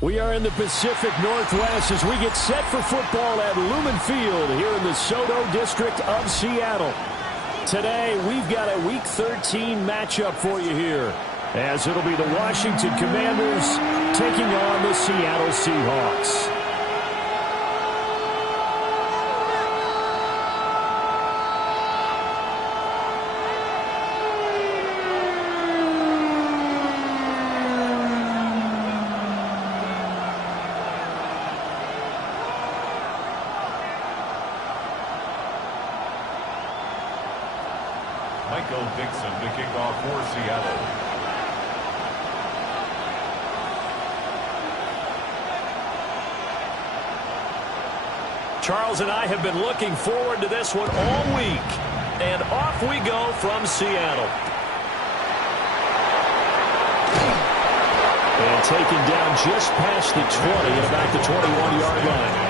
We are in the Pacific Northwest as we get set for football at Lumen Field here in the SoDo district of Seattle. Today, we've got a Week 13 matchup for you here, as it'll be the Washington Commanders taking on the Seattle Seahawks. Dixon to kick off for Seattle. Charles and I have been looking forward to this one all week. And off we go from Seattle. And taken down just past the 20 and about the 21-yard line.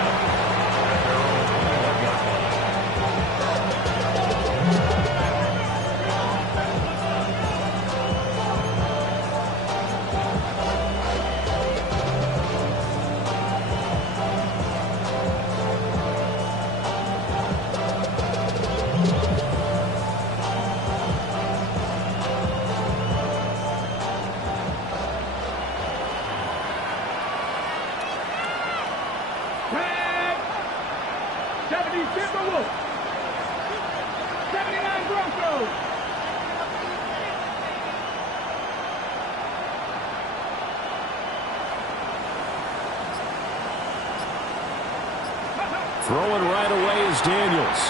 Throwing right away is Daniels.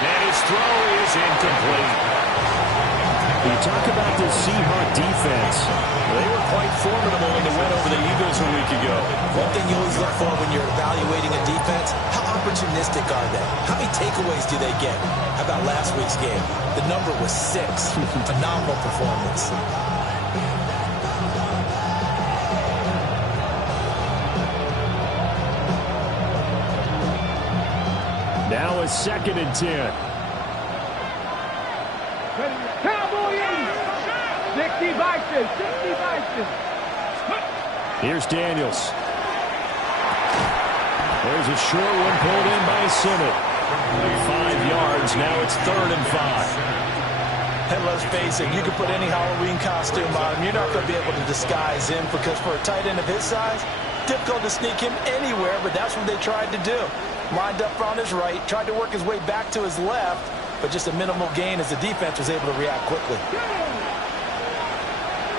And his throw is incomplete. You talk about this Seahawk defense. They were quite formidable in the win over the Eagles a week ago. One thing you always look for when you're evaluating a defense, how opportunistic are they? How many takeaways do they get? How about last week's game? The number was 6. Phenomenal performance. Now a 2nd and 10. Cowboys! 60 Vikings! 60 Vikings! Here's Daniels. There's a short one pulled in by Simmett. 5 yards. Now it's 3rd and 5. And let's face it, you can put any Halloween costume on him. You're not going to be able to disguise him because for a tight end of his size, difficult to sneak him anywhere, but that's what they tried to do. Lined up on his right, tried to work his way back to his left, but just a minimal gain as the defense was able to react quickly.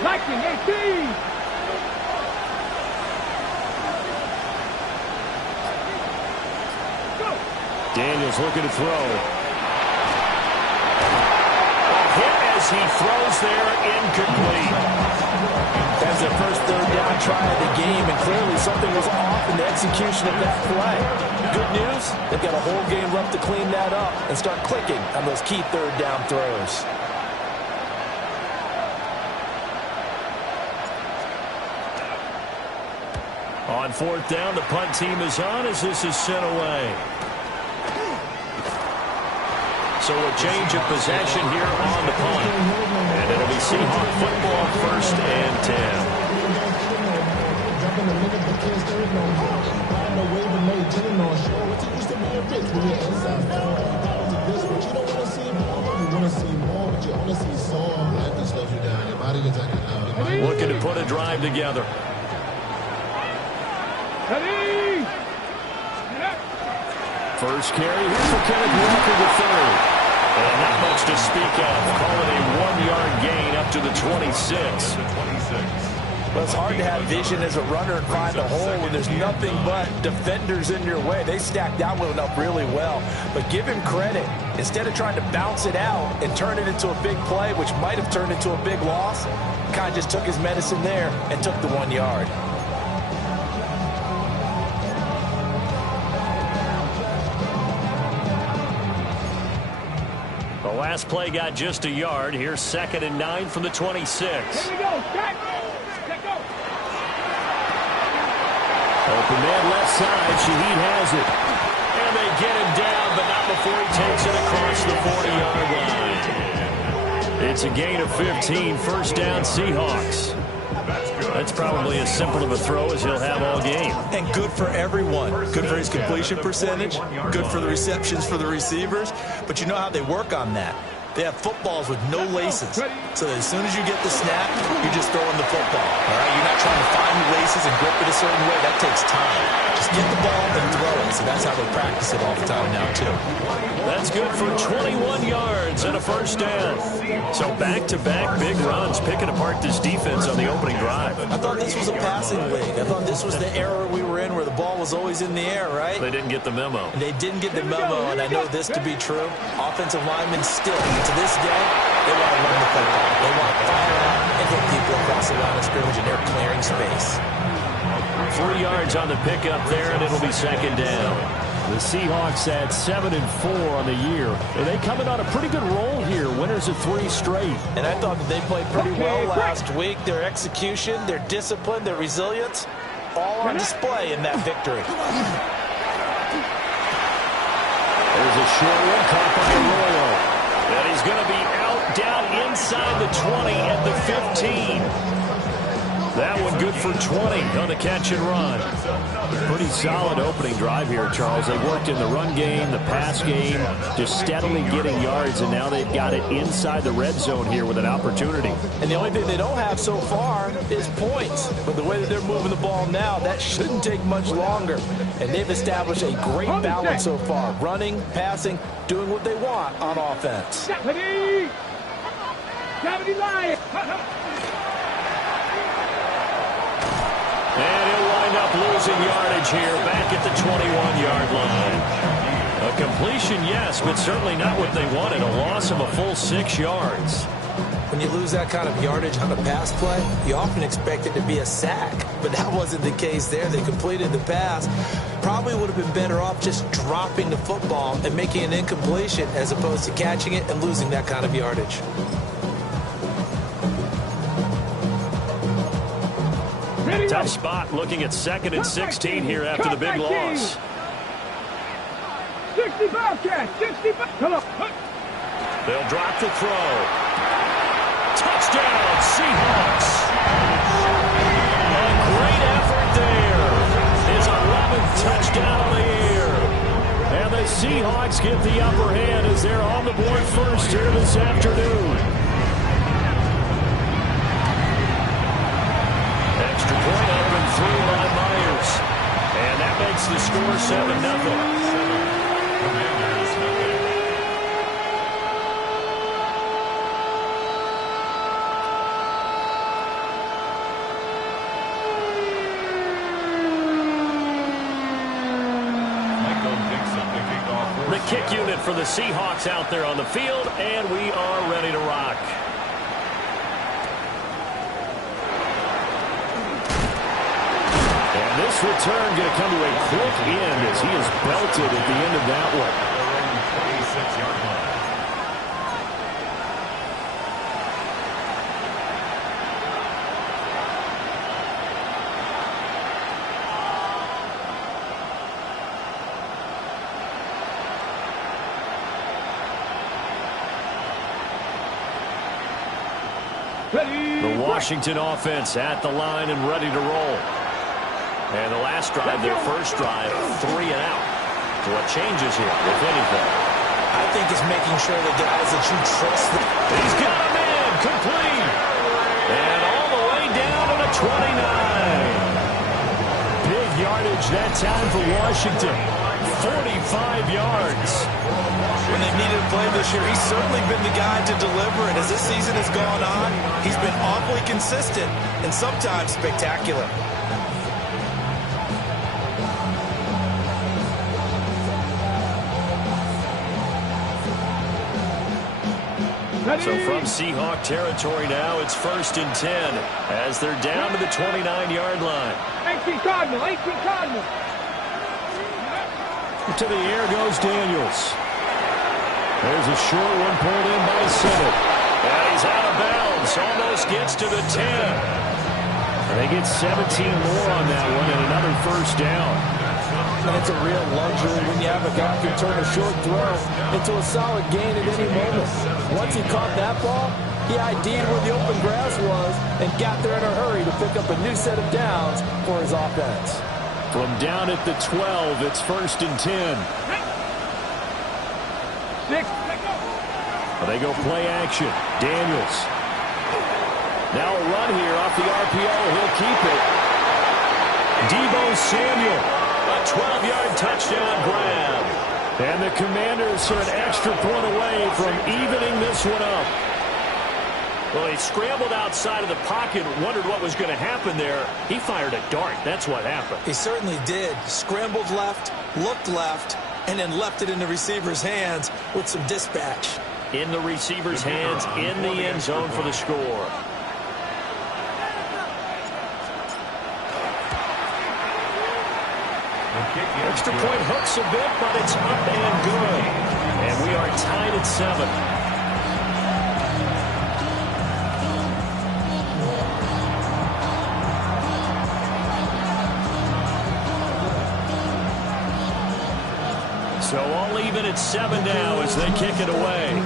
Lightning 18! Daniels looking to throw. A hit as he throws there, incomplete. That's their first 3rd down try of the game, and clearly something was off in the execution of that play. Good news, they've got a whole game left to clean that up and start clicking on those key 3rd down throws. On 4th down, the punt team is on as this is sent away. So a change of possession here on the punt. And it'll be Seahawk football 1st and 10. Looking to put a drive together. First carry here for Kenneth Walker III. And not much to speak of. Call it a 1-yard gain up to the 26. Well, it's hard to have vision as a runner and find a hole when there's nothing but defenders in your way. They stacked that one up really well. But give him credit. Instead of trying to bounce it out and turn it into a big play, which might have turned into a big loss, kind of just took his medicine there and took the 1 yard. The last play got just a yard. Here's 2nd and 9 from the 26. Here we go. Go. Open man left side. Shaheed has it. And they get him down, but not before he takes it across the 40-yard line. It's a gain of 15. 1st down Seahawks. That's probably as simple of a throw as he'll have all game. And good for everyone. Good for his completion percentage. Good for the receptions for the receivers. But you know how they work on that. They have footballs with no laces. So that as soon as you get the snap, you're just throwing the football. All right? You're not trying to find the laces and grip it a certain way. That takes time. Just get the ball and throw it. So that's how they practice it all the time now, too. That's good for 21 yards and a first down. So back-to-back big runs, picking apart this defense on the opening drive. I thought this was a passing league. I thought this was the era we were in where the ball was always in the air, right? They didn't get the memo. And they didn't get the memo, and I know this to be true. Offensive linemen still, to this day, they want to run the football. They want to fire out and hit people across the line of scrimmage, and they're clearing space. 3 yards on the pickup there, and it'll be second down. The Seahawks at 7-4 on the year. And they come in on a pretty good roll here. Winners of 3 straight. And I thought that they played pretty well last week. Their execution, their discipline, their resilience, all on display in that victory. There's a short one caught by Arroyo. And he's going to be out down inside the 20 at the 15. That one good for 20 on the catch and run. Pretty solid opening drive here, Charles. They worked in the run game, the pass game, just steadily getting yards, and now they've got it inside the red zone here with an opportunity. And the only thing they don't have so far is points. But the way that they're moving the ball now, that shouldn't take much longer. And they've established a great balance so far. Running, passing, doing what they want on offense. And he'll wind up losing yardage here back at the 21-yard line. A completion, yes, but certainly not what they wanted. A loss of a full 6 yards. When you lose that kind of yardage on a pass play, you often expect it to be a sack. But that wasn't the case there. They completed the pass. Probably would have been better off just dropping the football and making an incompletion as opposed to catching it and losing that kind of yardage. Tough spot looking at 2nd and 16 here after the big loss. 65 catch, 65. Come on. They'll drop the throw. Touchdown, Seahawks. A great effort there. His 11th touchdown of the year. And the Seahawks get the upper hand as they're on the board first here this afternoon. Extra point up and through by Myers. And that makes the score 7-0. The kick unit for the Seahawks out there on the field, and we are ready to rock. And this return going to come to a quick end as he is belted at the end of that one. The Washington offense at the line and ready to roll. And the last drive, their first drive, 3 and out. So what changes here, if anything? I think it's making sure the guys that you trust. He's got a man, complete. And all the way down to the 29. Big yardage that time for Washington. 45 yards. When they needed to play this year, he's certainly been the guy to deliver. And as this season has gone on, he's been awfully consistent and sometimes spectacular. So from Seahawk territory now, it's 1st and 10 as they're down to the 29-yard line. 18 Cardinal, 18 Cardinal. To the air goes Daniels. There's a short one pulled in by Simmons. And he's out of bounds. Almost gets to the 10. And they get 17 more on that one and another first down. And it's a real luxury when you have a guy who can turn a short throw into a solid gain at any moment. Once he caught that ball, He ID'd where the open grass was and got there in a hurry to pick up a new set of downs for his offense. From down at the 12, it's 1st and 10. They go play action. Daniels. Now a run here off the RPO. He'll keep it. Deebo Samuel. A 12-yard touchdown grab. And the Commanders are an extra point away from evening this one up. Well, he scrambled outside of the pocket, wondered what was going to happen there. He fired a dart. That's what happened. He certainly did. Scrambled left, looked left, and then left it in the receiver's hands with some dispatch. In the receiver's hands, in the end zone for the score. Extra point hooks a bit, but it's up and good. And we are tied at 7. So all even at 7 now as they kick it away.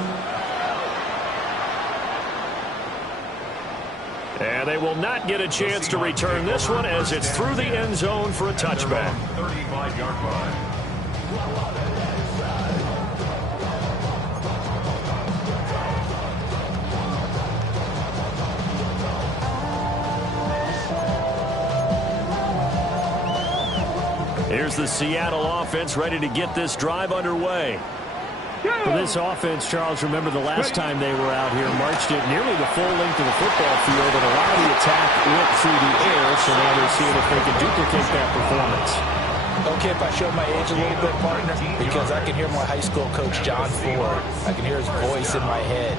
And they will not get a chance to return this one as it's through the end zone for a touchback. 35-yard line. Here's the Seattle offense ready to get this drive underway. For this offense, Charles, remember the last time they were out here, marched it nearly the full length of the football field, and a lot of the attack went through the air, so now they're seeing if they can duplicate that performance. Okay, if I show my age a little bit, partner, because I can hear my high school coach, John Ford. I can hear his voice in my head.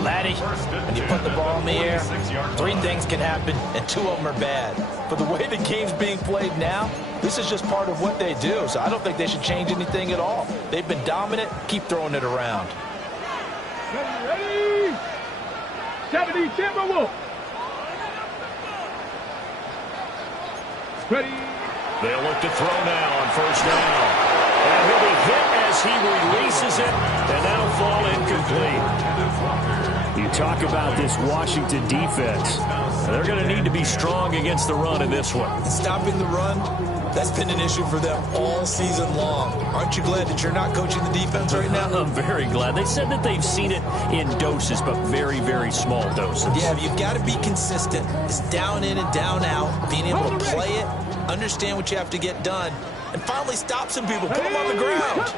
Laddie, when you put the ball in the air, 3 things can happen, and 2 of them are bad. But the way the game's being played now, this is just part of what they do, so I don't think they should change anything at all. They've been dominant. Keep throwing it around. Ready? 70 Timberwolves. Ready? They'll look to throw now on 1st down. And he'll be hit as he releases it, and that'll fall incomplete. You talk about this Washington defense. They're going to need to be strong against the run in this one. Stopping the run, that's been an issue for them all season long. Aren't you glad that you're not coaching the defense right now? I'm very glad. They said that they've seen it in doses, but very, very small doses. Yeah, you've got to be consistent. It's down in and down out, being able to play it, understand what you have to get done, and finally stop some people, put them on the ground.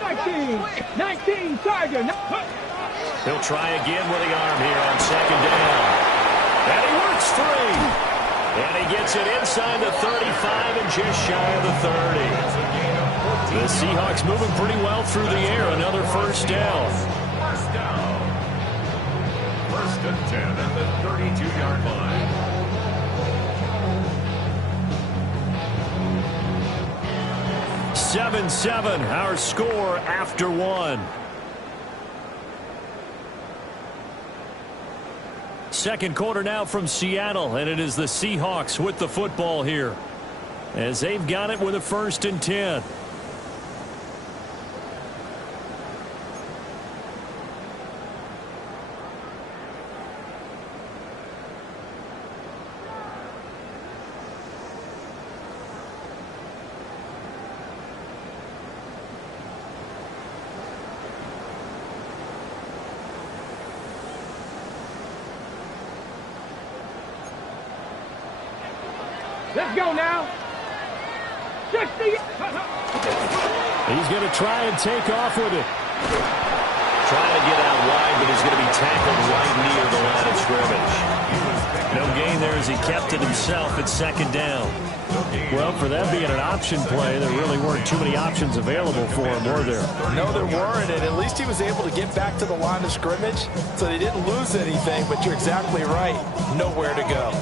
19, Tiger. He'll try again with the arm here on 2nd down. And he works free. And he gets it inside the 35 and just shy of the 30. The Seahawks moving pretty well through the air. Another 1st down. 1st and 10 at the 32-yard line. Seven, our score after 1. Second quarter now from Seattle, and it is the Seahawks with the football here as they've got it with a 1st and 10. Let's go now. 60. He's going to try and take off with it. Trying to get out wide, but he's going to be tackled right near the line of scrimmage. No gain there as he kept it himself at 2nd down. Well, for that being an option play, there really weren't too many options available for him, were there? No, there weren't, and at least he was able to get back to the line of scrimmage, so they didn't lose anything, but you're exactly right. Nowhere to go.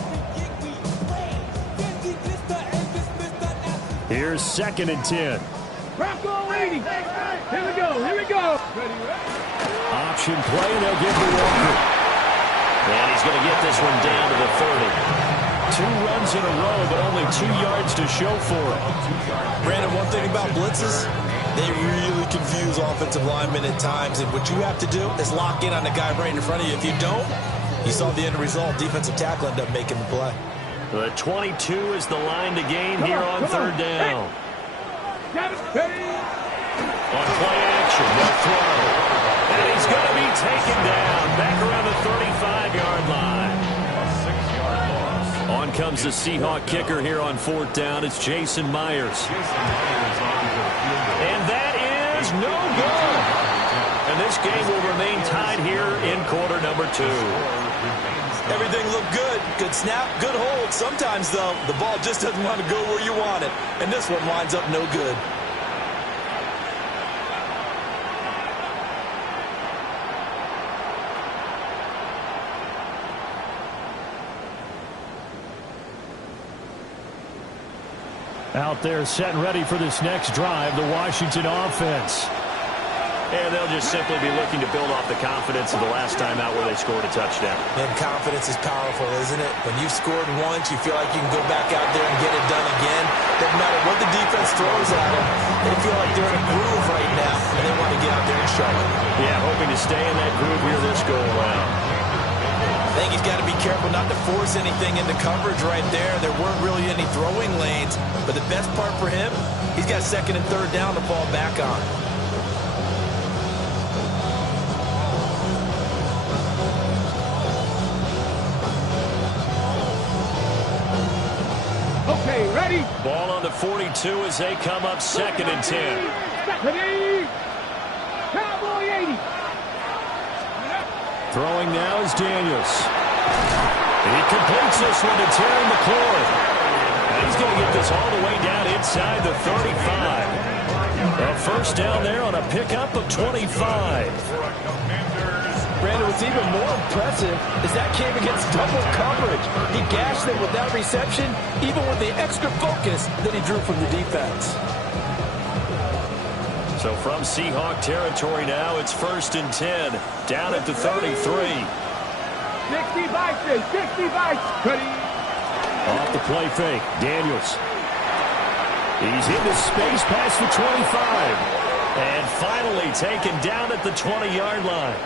Here's 2nd and 10. Bronco 80. Here we go. Ready. Option play, and they'll give the Walker. And he's going to get this one down to the 30. 2 runs in a row, but only 2 yards to show for it. Brandon, one thing about blitzes, they really confuse offensive linemen at times, and what you have to do is lock in on the guy right in front of you. If you don't, You saw the end result. Defensive tackle ended up making the play. The 22 is the line to gain here on third down. On play action, they'll throw. And he's going to be taken down back around the 35-yard line. A 6-yard loss. On comes the Seahawk kicker here on fourth down. It's Jason Myers. And that is no good. And this game will remain tied here in quarter number 2. Everything looked good. Good snap, good hold. Sometimes, though, the ball just doesn't want to go where you want it. And this one winds up no good. Out there set and ready for this next drive, the Washington offense. And they'll just simply be looking to build off the confidence of the last time out where they scored a touchdown. And confidence is powerful, isn't it? When you've scored once, you feel like you can go back out there and get it done again. Doesn't matter what the defense throws at them. They feel like they're in a groove right now, and they want to get out there and show it. Yeah, hoping to stay in that groove here this go-around. I think he's got to be careful not to force anything into coverage right there. There weren't really any throwing lanes, but the best part for him, he's got second and third down to fall back on. Okay, ready? Ball on the 42 as they come up second and 10. Ready? Cowboy 80. Throwing now is Daniels. He completes this one to Terry McLaurin. And he's going to get this all the way down inside the 35. A first down there on a pickup of 25. Brandon, what's even more impressive is that came against double coverage. He gashed them with that reception, even with the extra focus that he drew from the defense. So from Seahawk territory now, it's first and 10, down at the 33. 60 bites, 60 bites. Ready? Off the play fake, Daniels. He's into space past the 25. And finally taken down at the 20-yard line.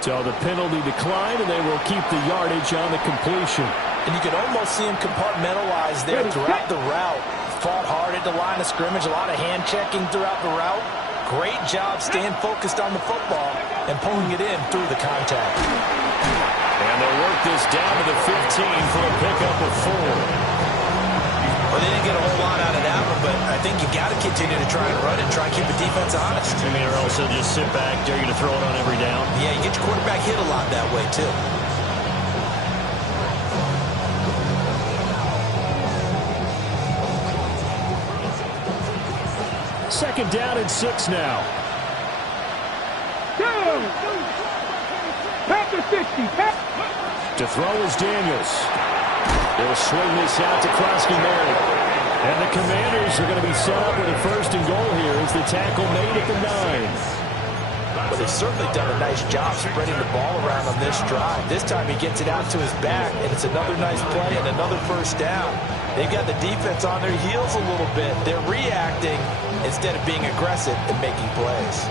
So the penalty declined, and they will keep the yardage on the completion. And you can almost see him compartmentalize there throughout the route. Fought hard at the line of scrimmage, a lot of hand checking throughout the route. Great job staying focused on the football and pulling it in through the contact. And they'll work this down to the 15 for a pickup of 4. Well, they didn't get a whole lot out of that one, but I think you got to continue to try and run and try and keep the defense honest. I mean, or also just sit back, dare you to throw it on every down. Yeah, you get your quarterback hit a lot that way, too. Second down and 6 now. Past the 60. To throw is Daniels. They'll swing this out to Krosky-Mary. And the Commanders are going to be set up with a first and goal here as the tackle made at the 9. Well, they've certainly done a nice job spreading the ball around on this drive. This time he gets it out to his back, and it's another nice play and another first down. They've got the defense on their heels a little bit. They're reacting instead of being aggressive and making plays.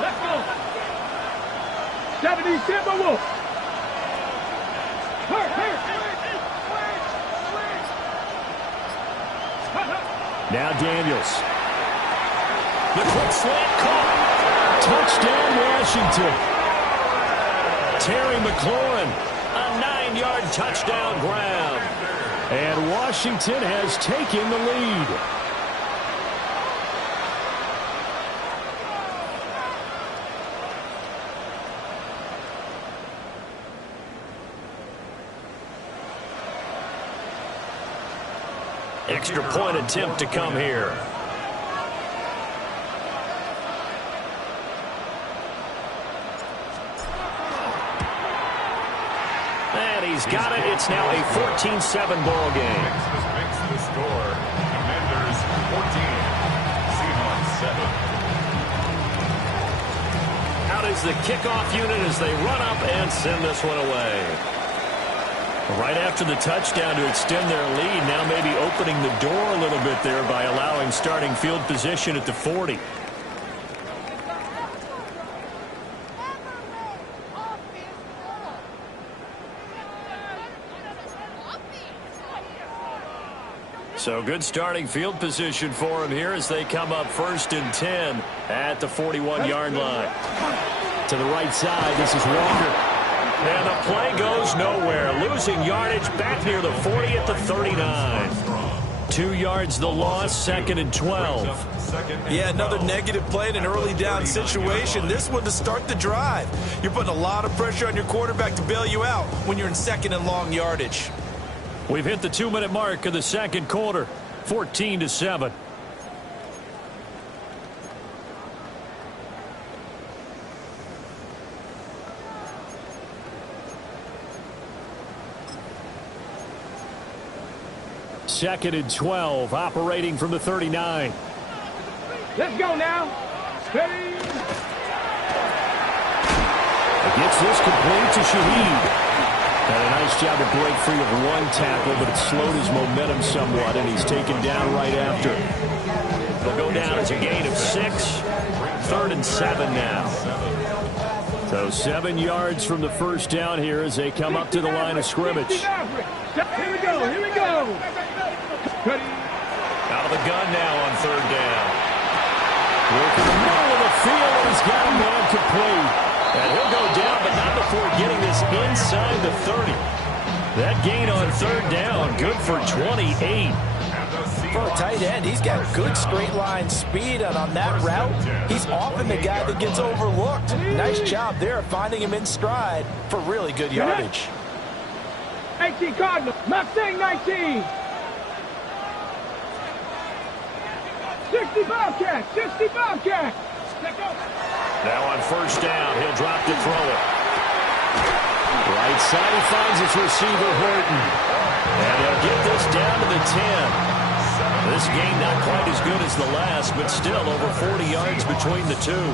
Let's go. 70 Timberwolves. Now Daniels. The quick slant caught. Touchdown, Washington. Terry McLaurin, a 9-yard touchdown grab. And Washington has taken the lead. Extra point attempt to come here. And he's got it. It's now a 14-7 ball game. Texas makes the score. Commanders 14, Seahawks 7. Out is the kickoff unit as they run up and send this one away. Right after the touchdown to extend their lead, now maybe opening the door a little bit there by allowing starting field position at the 40. So good starting field position for him here as they come up 1st and 10 at the 41-yard line. To the right side, this is Walker. And the play goes nowhere. Losing yardage back near the 40 at the 39. 2 yards the loss, 2nd and 12. Yeah, another negative play in an early down situation. This one to start the drive. You're putting a lot of pressure on your quarterback to bail you out when you're in 2nd and long yardage. We've hit the 2-minute mark of the 2nd quarter, 14-7. Second and 12, operating from the 39. Let's go now. Steady. Gets this complete to Shaheed. And a nice job to break free of one tackle, but it slowed his momentum somewhat, and he's taken down right after. They'll go down as a gain of 6. 3rd and 7 now. So 7 yards from the first down here as they come up to the line of scrimmage. Here we go. Here we go. Out of the gun now on 3rd down. Working the middle of the field, and he's got a man complete. And he'll go down, but not before getting this inside the 30. That gain on 3rd down, good for 28. For a tight end, he's got good straight line speed, and on that route, he's often the guy that gets overlooked. Nice job there finding him in stride for really good yardage. 19 Cardinals, Mustang 19. 60 Bobcat, 60 Bobcat. Now on 1st down, he'll drop to throw it. Right side, he finds his receiver, Horton. And he'll get this down to the 10. This game not quite as good as the last, but still over 40 yards between the two.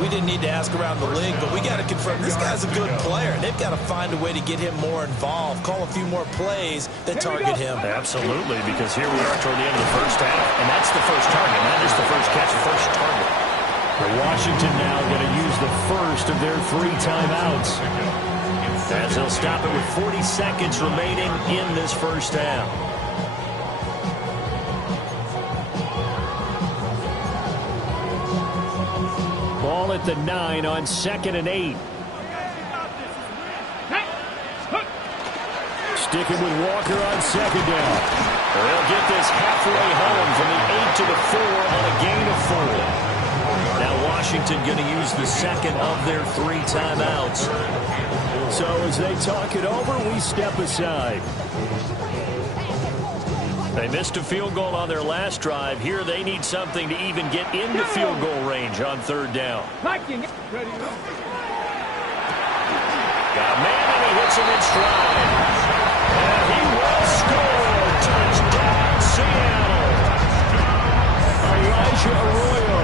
We didn't need to ask around the league, but we got to confirm this guy's a good player. They've got to find a way to get him more involved, call a few more plays that target him. Absolutely, because here we are toward the end of the first half, and that's the first target, not just the first catch, the first target. Washington now going to use the first of their 3 timeouts. As they'll stop it with 40 seconds remaining in this first half. Ball at the 9 on 2nd and 8. Sticking with Walker on 2nd down. They'll get this halfway home from the 8 to the 4 on a gain of 4. Now Washington going to use the second of their 3 timeouts. So as they talk it over, we step aside. They missed a field goal on their last drive. Here they need something to even get into field goal range on 3rd down. Got a man and he hits him in stride. And he will score. Touchdown, Seattle. Elijah Arroyo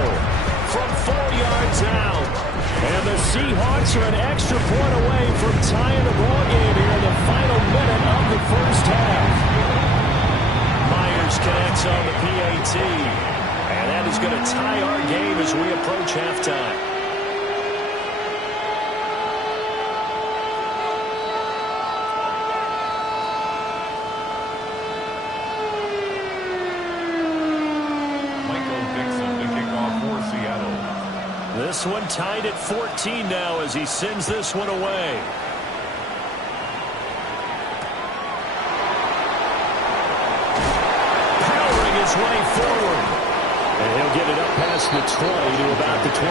from 4 yards out. And the Seahawks are an extra point away from tying the ball game here in the final minute of the first half. Myers connects on the PAT. And that is going to tie our game as we approach halftime. This one tied at 14 now as he sends this one away. Powering his way forward. And he'll get it up past the 20 to about the 22.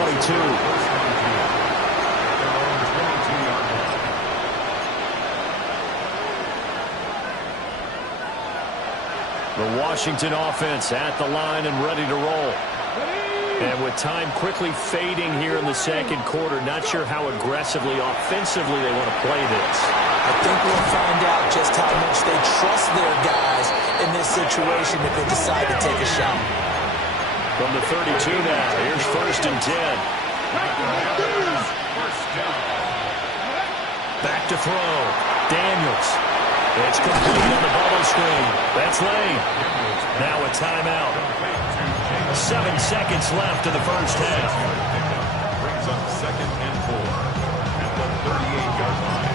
The Washington offense at the line and ready to roll. And with time quickly fading here in the 2nd quarter, not sure how aggressively, offensively they want to play this. I think we'll find out just how much they trust their guys in this situation if they decide to take a shot. From the 32 now, here's 1st and 10. Back to throw. Daniels. It's complete on the bubble screen. That's late. Now a timeout. 7 seconds left in the first half. Brings up 2nd and 4 at the 38-yard line.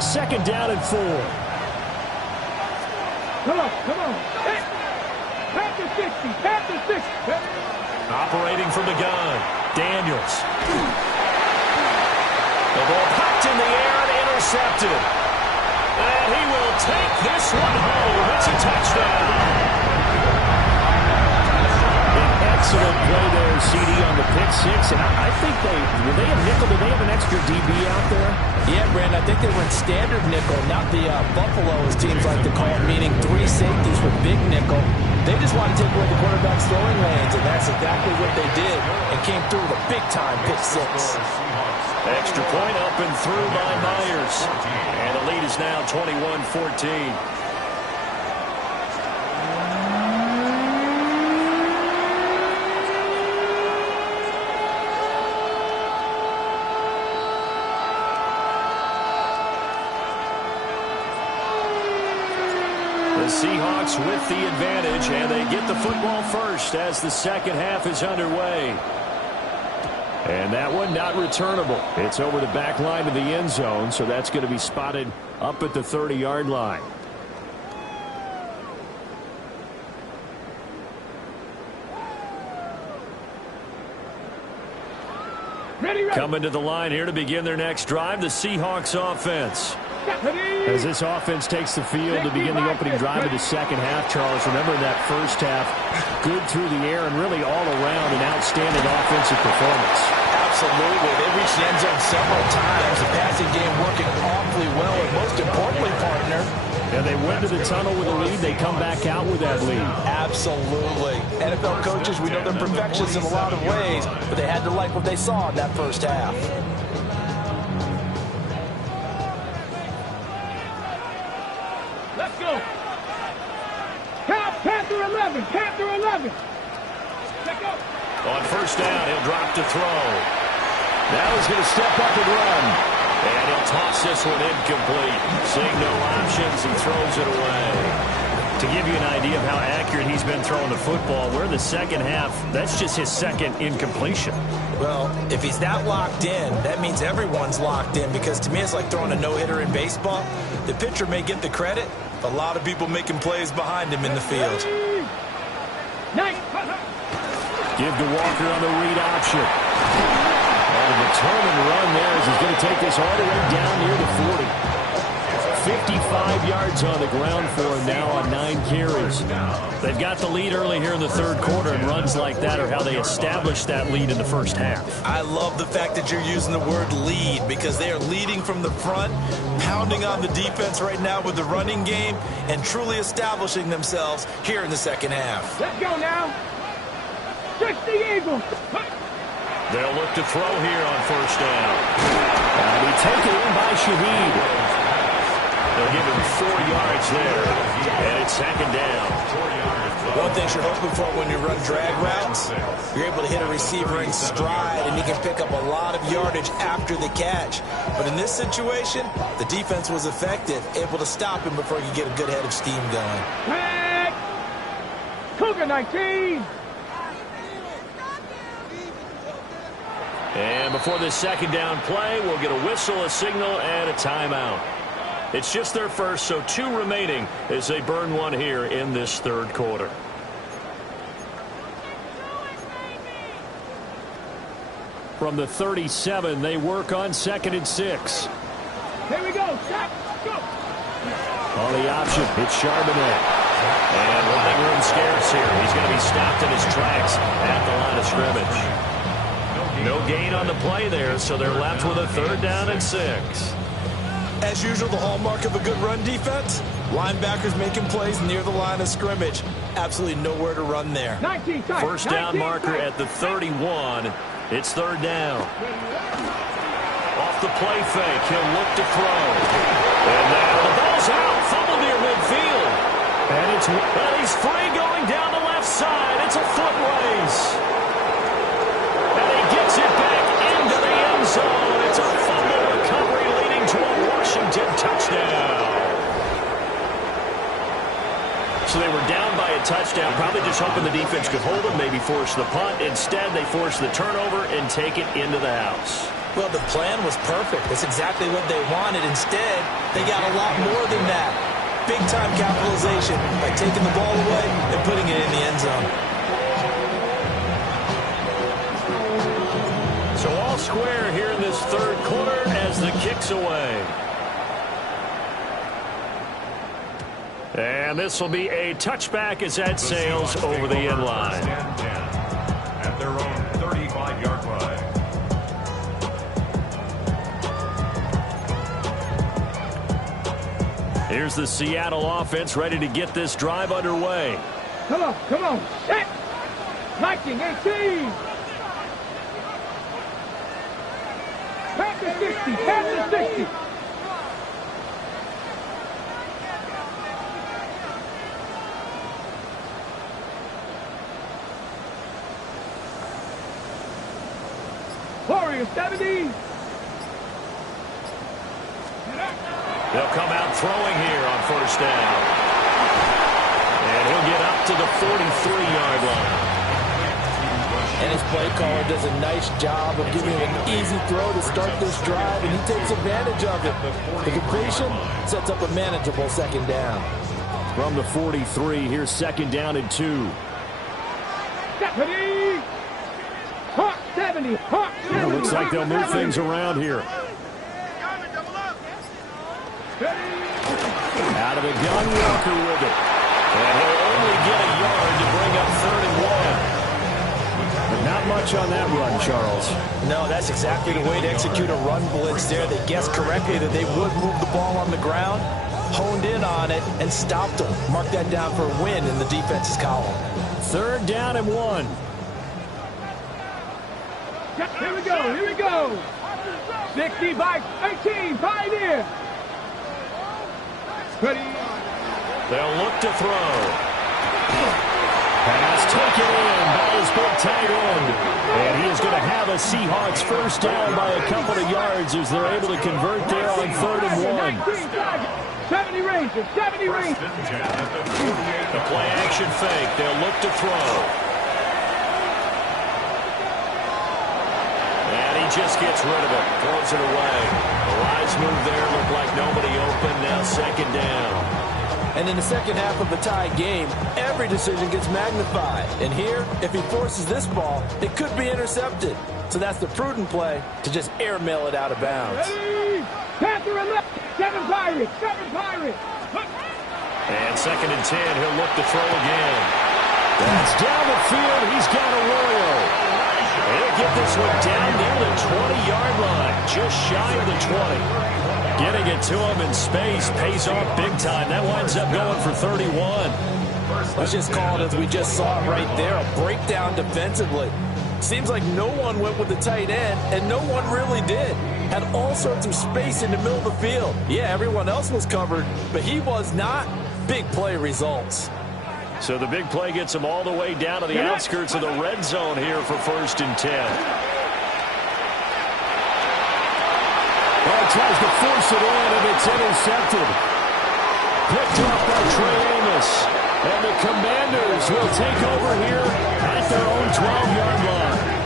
Second down and 4. Come on, come on. Hey, pass the 60, pass the 60. Operating from the gun, Daniels. The ball popped in the air and intercepted. And he will take this one home. It's a touchdown. Excellent play there, CD, on the pick six. And I think were they a nickel? Did they have an extra DB out there? Yeah, Brandon, I think they were in standard nickel, not the Buffalo, as teams like to call it, meaning 3 safeties with big nickel. They just want to take away the quarterback's throwing lanes, and that's exactly what they did, and came through with a big-time pick six. Extra point up and through by Myers. And the lead is now 21-14. Seahawks with the advantage, and they get the football first as the second half is underway. And that one not returnable. It's over the back line of the end zone, so that's going to be spotted up at the 30-yard line. Ready. Coming to the line here to begin their next drive, the Seahawks offense. As this offense takes the field to begin the opening drive of the second half, Charles, remember that first half, good through the air and really all around an outstanding offensive performance. Absolutely. They reached the end zone several times. The passing game working awfully well, and most importantly, partner, Yeah, they went to the tunnel with a lead. They come back out with that lead. absolutely. NFL coaches, we know they're perfectionists in a lot of ways, but they had to like what they saw in that first half. Let's go. Panther 11, Panther 11. Let's go. On first down, he'll drop to throw. Now he's going to step up and run. And he'll toss this one incomplete. Seeing no options, he throws it away. To give you an idea of how accurate he's been throwing the football, we're in the second half. That's just his second incompletion. Well, if he's that locked in, that means everyone's locked in, because to me it's like throwing a no-hitter in baseball. The pitcher may get the credit, but a lot of people making plays behind him in the field. Nice. Give to Walker on the read option. And a determined run there as he's going to take this all the way down near the 40. 55 yards on the ground for him now on 9 carries. They've got the lead early here in the third quarter, and runs like that are how they established that lead in the first half. I love the fact that you're using the word lead, because they are leading from the front, pounding on the defense right now with the running game, and truly establishing themselves here in the second half. Let's go now. 60 Eagles. They'll look to throw here on first down. And he taken in by Shaheed. They'll give him 4 yards there, and it's second down. One thing you're hoping for when you run drag routes, you're able to hit a receiver in stride, and you can pick up a lot of yardage after the catch. But in this situation, the defense was effective, able to stop him before he could get a good head of steam going. Back. Cougar 19. And before this second down play, we'll get a whistle, a signal, and a timeout. It's just their first, so 2 remaining as they burn one here in this third quarter. From the 37, they work on 2nd and 6. Here we go. Stop. Go. On the option, it's Charbonnet. And running room scarce here. He's going to be stopped in his tracks at the line of scrimmage. No gain on the play there, so they're left with a 3rd down and 6. As usual, the hallmark of a good run defense, linebackers making plays near the line of scrimmage. Absolutely nowhere to run there. 19 tight. First down marker at the 31. It's 3rd down. Off the play fake, he'll look to throw. And now the ball's out. Fumble near midfield. field. And he's free going down the left side. It's a foot race. And he gets it back into the end zone. It's a fumble recovery leading to a Washington touchdown. So they were down by a touchdown, probably just hoping the defense could hold them, maybe force the punt. Instead, they force the turnover and take it into the house. Well, the plan was perfect. That's exactly what they wanted. Instead, they got a lot more than that. Big-time capitalization by taking the ball away and putting it in the end zone. So all square here in this third quarter as the kick's away. And this will be a touchback as that sails over the end line. At their own 35-yard line. Here's the Seattle offense ready to get this drive underway. Come on, come on. Set. Marching 18. Back to 60, back to 60. Warriors 70. They'll come out throwing here on first down. And he'll get up to the 43-yard line. And his play caller does a nice job of giving him an easy throw to start this drive, and he takes advantage of it. The completion sets up a manageable second down. From the 43, here's second down and 2. 70. Hawk 70. Hawk 70. Looks like they'll move things around here. Out of the gun, Walker with it. And he'll only get a yard to bring up 3rd and 1. But not much on that run, Charles. No, that's exactly the way to execute a run blitz there. They guessed correctly that they would move the ball on the ground, honed in on it, and stopped them. Mark that down for a win in the defense's column. 3rd down and 1. Here we go, here we go. 60 by 18, pioneer. Ready. They'll look to throw. Pass taken in by his big tight end. And he is going to have a Seahawks first down by a couple of yards as they're able to convert there on 3rd and 1. 70 Rangers, 70 Rangers. The play action fake. They'll look to throw. And he just gets rid of it. Throws it away. The Lions move there. Looked like nobody open. Now second down. And in the second half of the tie game, every decision gets magnified. And here, if he forces this ball, it could be intercepted. So that's the prudent play to just airmail it out of bounds. Ready. Panther and left. 7 Pirates. 7 Pirates. And 2nd and 10. He'll look to throw again. That's down the field. He's got Arroyo. He'll get this one down near the 20-yard line. Just shy of the 20. Getting it to him in space pays off big time. That winds up going for 31. Let's just call it as we just saw it right there, a breakdown defensively. Seems like no one went with the tight end, and no one really did. Had all sorts of space in the middle of the field. Yeah, everyone else was covered, but he was not. Big play results. So the big play gets him all the way down to the outskirts of the red zone here for 1st and 10. Tries to force it in, and it's intercepted. Picked off by Trey Amos. And the Commanders will take over here at their own 12-yard line.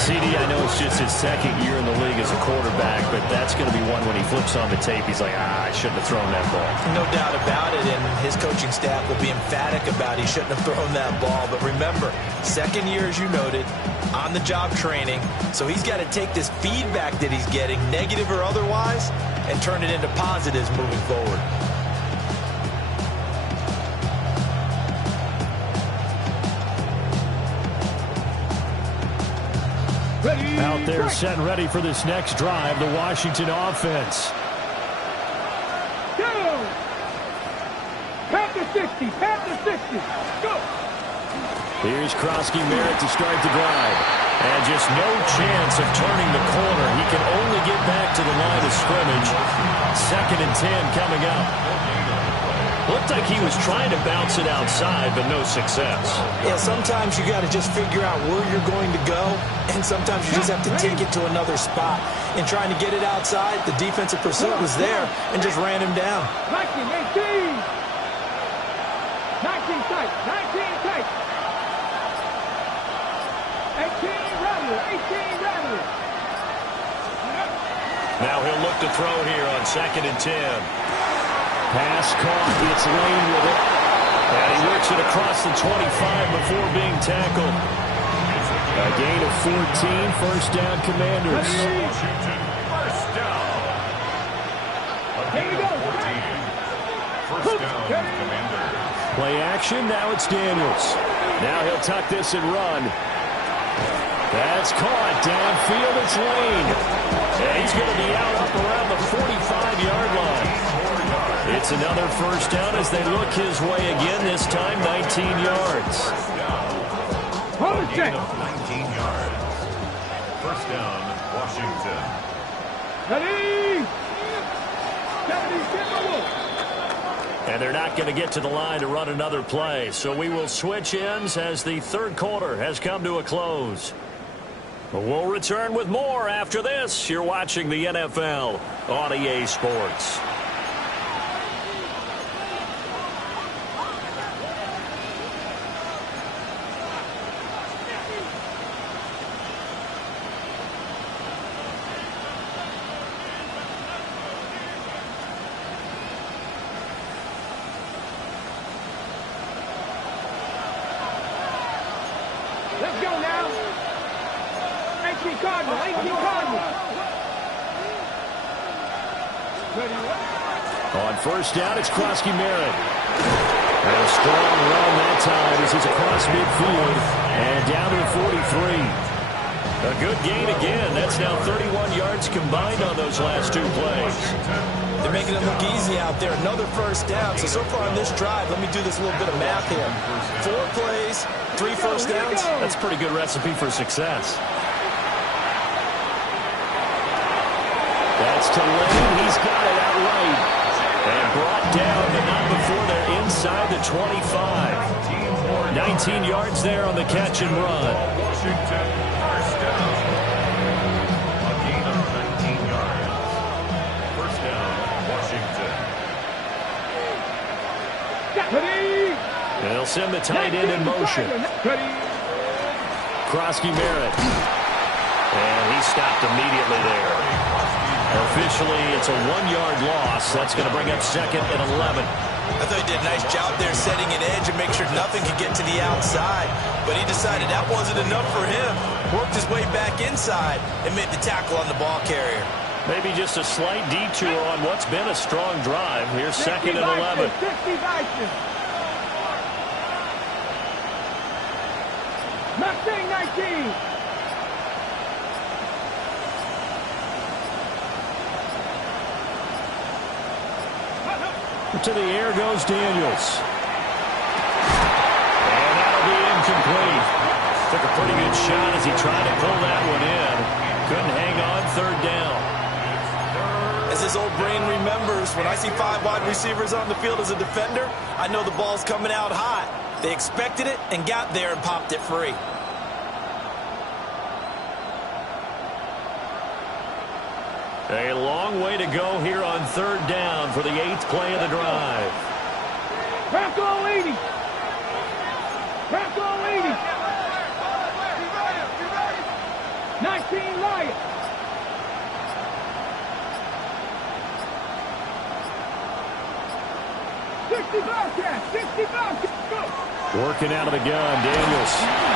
CD, I know it's just his 2nd year in the league as a quarterback, but that's going to be one when he flips on the tape, he's like, I shouldn't have thrown that ball. No doubt about it, and his coaching staff will be emphatic about he shouldn't have thrown that ball. But remember, 2nd year, as you noted, on-the-job training, so he's got to take this feedback that he's getting, negative or otherwise, and turn it into positives moving forward. Ready. Out there set and ready for this next drive, the Washington offense. Go. Panther 60, Panther 60. Go. Here's Krosky Merritt to start the drive. And just no chance of turning the corner. He can only get back to the line of scrimmage. 2nd and 10 coming up. Looked like he was trying to bounce it outside, but no success. Yeah, sometimes you got to just figure out where you're going to go, and sometimes you just have to take it to another spot. In trying to get it outside, the defensive pursuit was there and just ran him down. 19, 18. 19 tight, 19 tight. 18 rattle, 18 rattle. Now he'll look to throw here on 2nd and 10. Pass caught. It's Lane with it. And he works it across the 25 before being tackled. A gain of 14. First down, Commanders. Washington, first down. A gain of 14. First down, Commanders. Play action. Now it's Daniels. Now he'll tuck this and run. That's caught. Downfield, it's Lane. And he's going to be out up around the 45-yard line. It's another first down as they look his way again, this time 19 yards. Hold it, check. 19 yards. First down, Washington. Ready? 70, And they're not going to get to the line to run another play. So we will switch ends as the 3rd quarter has come to a close. But we'll return with more after this. You're watching the NFL on EA Sports. Let's go now. 18 Cardinal, 18 Cardinal. Ready? On first down, it's Krosky-Merritt. And a strong run that time as he's across midfield and down to the 43. A good gain again. That's now 31 yards combined on those last 2 plays. They're making it look easy out there. Another first down. So far on this drive, let me do this little bit of math here. 4 plays, 3 first downs. That's a pretty good recipe for success. That's to Lane. He's got it outright. And brought down, but not before they're inside the 25. 19 yards there on the catch and run. Washington, first down. A gain of 19 yards. First down, Washington. Ready? They'll send the tight end in motion. Ready? Krosky-Merritt. And he stopped immediately there. Officially, it's a 1-yard loss. That's going to bring up 2nd and 11. I thought he did a nice job there setting an edge and make sure nothing could get to the outside. But he decided that wasn't enough for him. Worked his way back inside and made the tackle on the ball carrier. Maybe just a slight detour on what's been a strong drive. Here's 2nd and 11. 60 Bison. Mustang 19. To the air goes Daniels. And that'll be incomplete. Took a pretty good shot as he tried to pull that one in. Couldn't hang on 3rd down. As his old brain remembers, when I see 5 wide receivers on the field as a defender, I know the ball's coming out hot. They expected it and got there and popped it free. A long way to go here on 3rd down for the 8th play of the drive. Bronco 80. Bronco 80. 19 Riot. Working out of the gun, Daniels.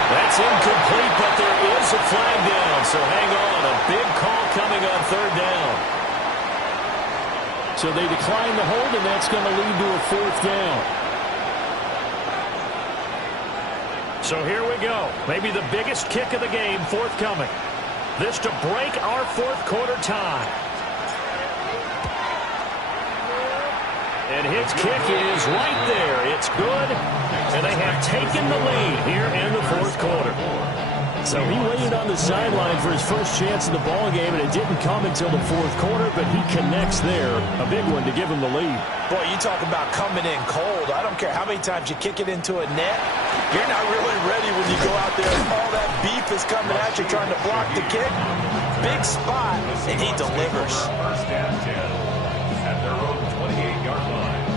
That's incomplete, but there is a flag down, so hang on. A big call coming on 3rd down. So they decline the hold, and that's going to lead to a 4th down. So here we go. Maybe the biggest kick of the game forthcoming. This to break our 4th quarter tie. And his kick is right there. It's good. And they have taken the lead here in the 4th quarter. So he waited on the sideline for his first chance in the ball game, and it didn't come until the fourth quarter, but he connects there. A big one to give him the lead. Boy, you talk about coming in cold. I don't care how many times you kick it into a net. You're not really ready when you go out there and all that beef is coming at you trying to block the kick. Big spot, and he delivers. First and 10 at their own 28-yard line.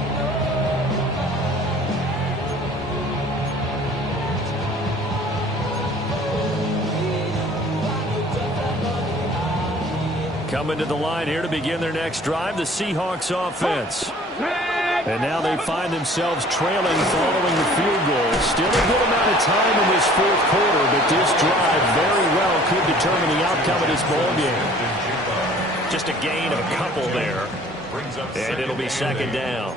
Coming to the line here to begin their next drive, the Seahawks offense. And now they find themselves trailing following the field goal. Still a good amount of time in this fourth quarter, but this drive very well could determine the outcome of this ball game. Just a gain of a couple there. And it'll be second down.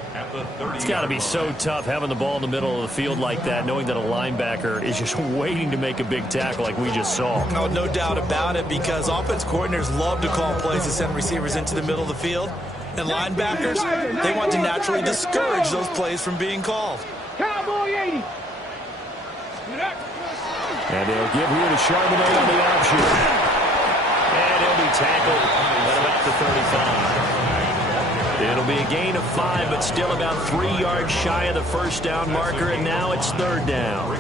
It's got to be so tough having the ball in the middle of the field like that, knowing that a linebacker is just waiting to make a big tackle like we just saw. Oh, no doubt about it, because offense coordinators love to call plays to send receivers into the middle of the field. And linebackers, they want to naturally discourage those plays from being called. Cowboy 80. And they'll give here to Charbonnet on the option. And he'll be tackled at about the 35. It'll be a gain of 5, but still about 3 yards shy of the first down marker, and now it's third down.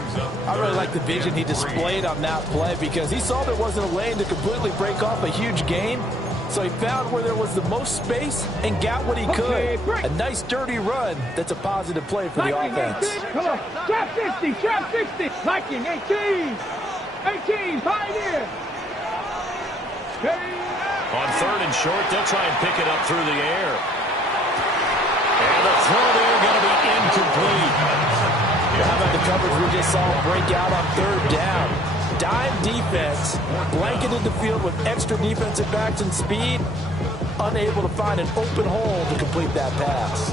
I really like the vision he displayed on that play, because he saw there wasn't a lane to completely break off a huge gain. So he found where there was the most space and got what he could. A nice dirty run. That's a positive play for the offense. Come on. Trap 60. Trap 60. Viking 18. 18. Pioneer. On third and short, they'll try and pick it up through the air. And the throw there going to be incomplete. How about the coverage we just saw break out on third down? Dime defense, blanketed the field with extra defensive backs and speed, unable to find an open hole to complete that pass.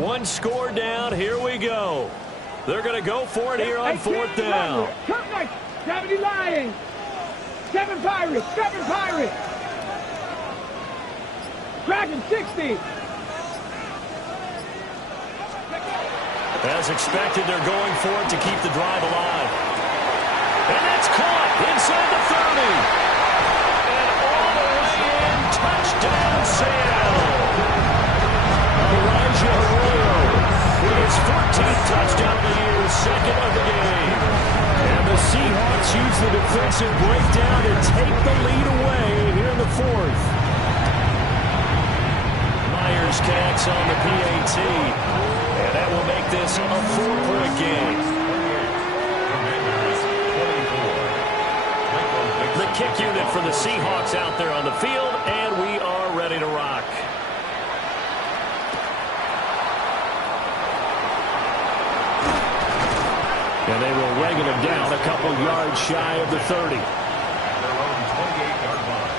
One score down. Here we go. They're going to go for it here on fourth down. Come next. 70 Lions. 7 Pirates. 7 Pirates. Dragon 60. As expected, they're going for it to keep the drive alive. And that's caught inside the 30. And all the way in. Touchdown, Seattle. Elijah Arroyo with his 14th touchdown of the year, second of the game. And the Seahawks use the defensive breakdown to take the lead away here in the fourth. Myers connects on the PAT, and that will make this a 4-point game. The kick unit for the Seahawks out there on the field, and we are ready to rock. And they will regular down a couple yards shy of the 30. Their own 28-yard line.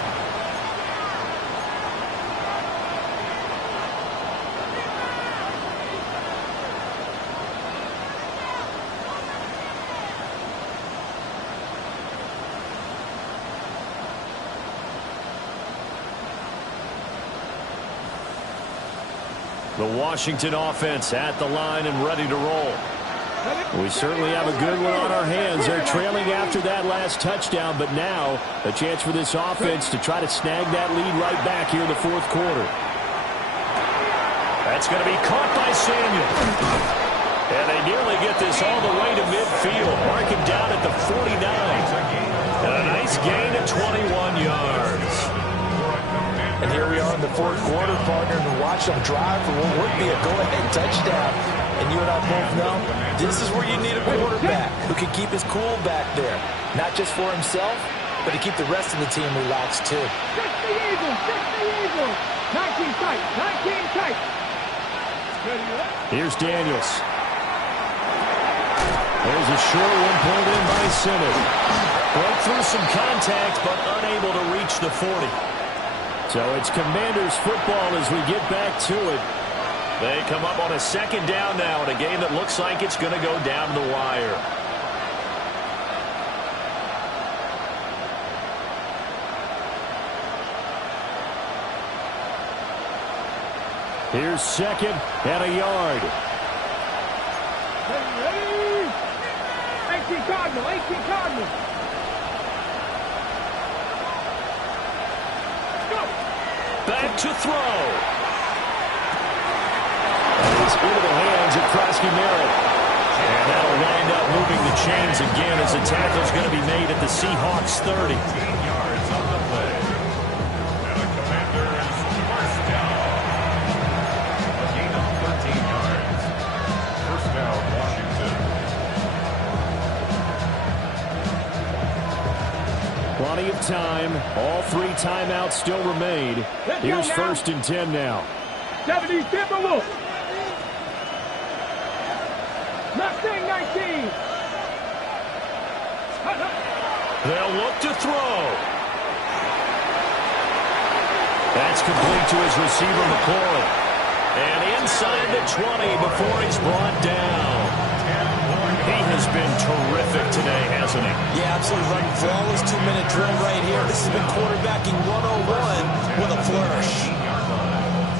The Washington offense at the line and ready to roll. We certainly have a good one on our hands. They're trailing after that last touchdown, but now a chance for this offense to try to snag that lead right back here in the fourth quarter. That's going to be caught by Samuel. And they nearly get this all the way to midfield. Mark him down at the 49. And a nice gain of 21 yards. And here we are in the fourth quarter, partner, and watch them drive for what would be a go-ahead touchdown. And you and I both know this is where you need a quarterback who can keep his cool back there. Not just for himself, but to keep the rest of the team relaxed too. 60 Eagles, 60 Eagles. 19 tight, 19 tight. Here's Daniels. There's a short one pulled in by Simmons. Broke through some contact, but unable to reach the 40. So it's Commanders football as we get back to it. They come up on a second down now in a game that looks like it's going to go down to the wire. Here's second and a yard. Ready? 18 Cardinal, 18 Cardinal. Go. Back to throw. That is into the hands of Krosky-Merritt. And that'll wind up moving the chains again as the tackle's going to be made at the Seahawks 30. 15 yards on the play. And the Commanders first down. A gain of 13 yards. First down, Washington. Plenty of time. All 3 timeouts still remain. Here's first and 10 now. 70 Timberwolves. 19. They'll look to throw. That's complete to his receiver, McLaurin. And inside the 20 before he's brought down. He has been terrific today, hasn't he? Yeah, absolutely running flawless 2-minute drill right here. This has been quarterbacking 101 with a flourish.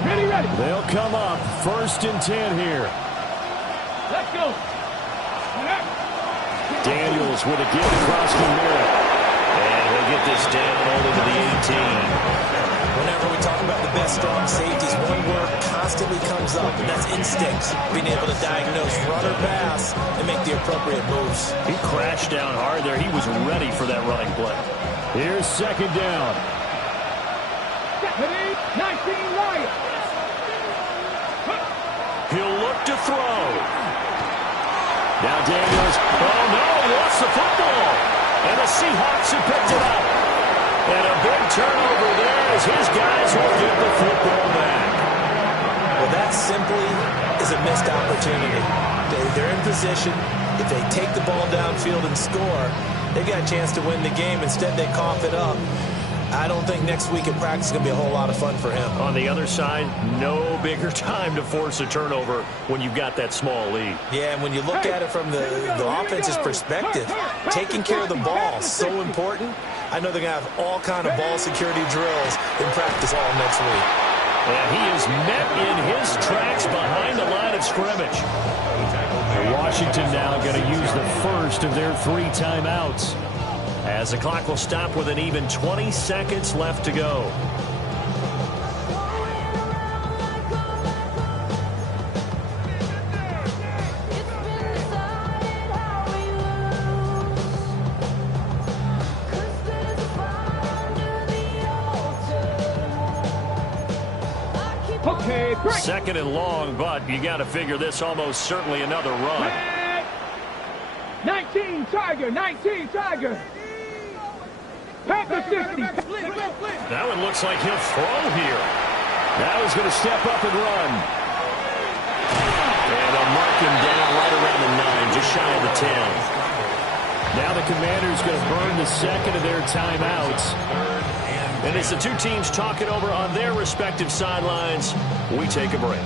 Ready. They'll come up first and 10 here. Let's go. Daniels with a give to Krosky-Merritt. And he'll get this down all over the 18. Whenever we talk about the best strong safeties, one word constantly comes up, and that's instinct. Being able to diagnose run or pass and make the appropriate moves. He crashed down hard there. He was ready for that running play. Here's second down. 19 Lions. He'll look to throw. Now Daniels. Oh, no, lost the football. And the Seahawks have picked it up. And a big turnover there as his guys will get the football back. Well, that simply is a missed opportunity. They're in position. If they take the ball downfield and score, they got a chance to win the game. Instead, they cough it up. I don't think next week at practice is going to be a whole lot of fun for him. On the other side, no bigger time to force a turnover when you've got that small lead. Yeah, and when you look at it from the offense's perspective, taking care of the ball is so important. I know they're going to have all kind of ball security drills in practice all next week. And he is met in his tracks behind the line of scrimmage. Washington now going to use the first of their 3 timeouts. As the clock will stop with an even 20 seconds left to go. Okay, break. Second and long, but you got to figure this almost certainly another run. 19 Tiger. Panther 60. That one looks like he'll throw here. Now he's going to step up and run. And they'll mark him down right around the 9, just shy of the 10. Now the Commanders going to burn the second of their timeouts. And as the two teams talk it over on their respective sidelines, we take a break.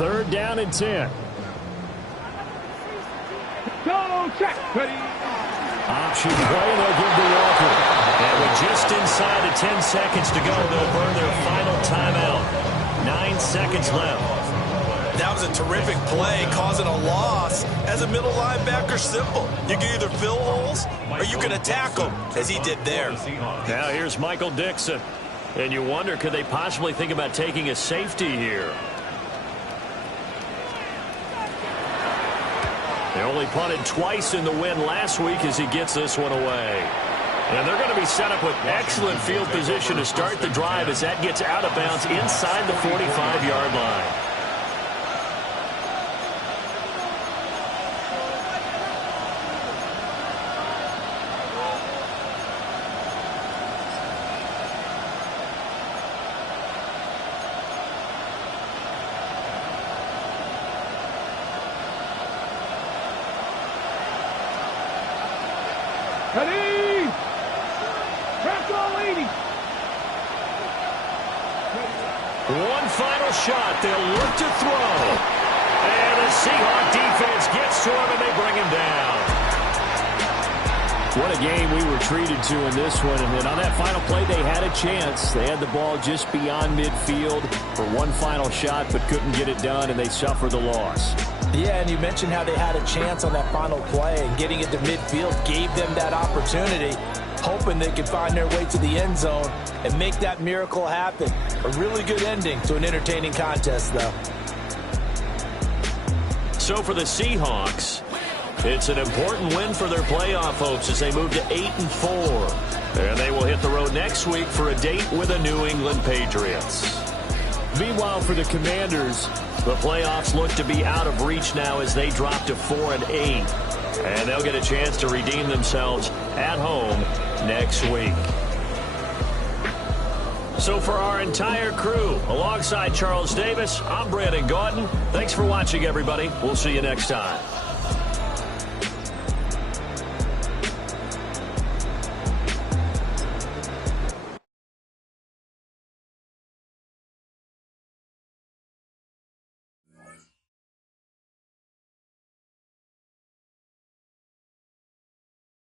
Third down and 10. Go check. Ready. Option play, and they'll give to Walker. And with just inside of 10 seconds to go, they'll burn their final timeout. 9 seconds left. That was a terrific play, causing a loss. As a middle linebacker, simple. You can either fill holes or you can attack them, as he did there. Now here's Michael Dixon. And you wonder, could they possibly think about taking a safety here? They only punted twice in the win last week as he gets this one away. And they're going to be set up with excellent field position to start the drive as that gets out of bounds inside the 45-yard line. Ready? Press all 80. One final shot. They'll look to throw. And the Seahawk defense gets to him, and they bring him down. What a game we were treated to in this one. And then on that final play, they had a chance. They had the ball just beyond midfield for one final shot, but couldn't get it done, and they suffered the loss. Yeah, and you mentioned how they had a chance on that final play, and getting it to midfield gave them that opportunity, hoping they could find their way to the end zone and make that miracle happen. A really good ending to an entertaining contest, though. So for the Seahawks, it's an important win for their playoff hopes as they move to 8-4. And they will hit the road next week for a date with the New England Patriots. Meanwhile, for the Commanders, the playoffs look to be out of reach now as they drop to 4-8. And they'll get a chance to redeem themselves at home next week. So for our entire crew, alongside Charles Davis, I'm Brandon Gaudin. Thanks for watching, everybody. We'll see you next time.